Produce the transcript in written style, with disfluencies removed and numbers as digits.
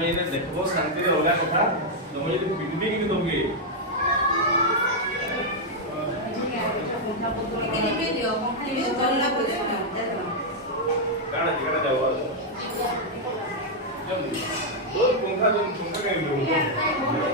तुम ये देखो शांति रे अलग कथा तुम ये पिंडी कि दोगे किनी पे दियो कंपनी में चलला बोले ना काना जिकड़ा जाओ जब दो पंखा कहीं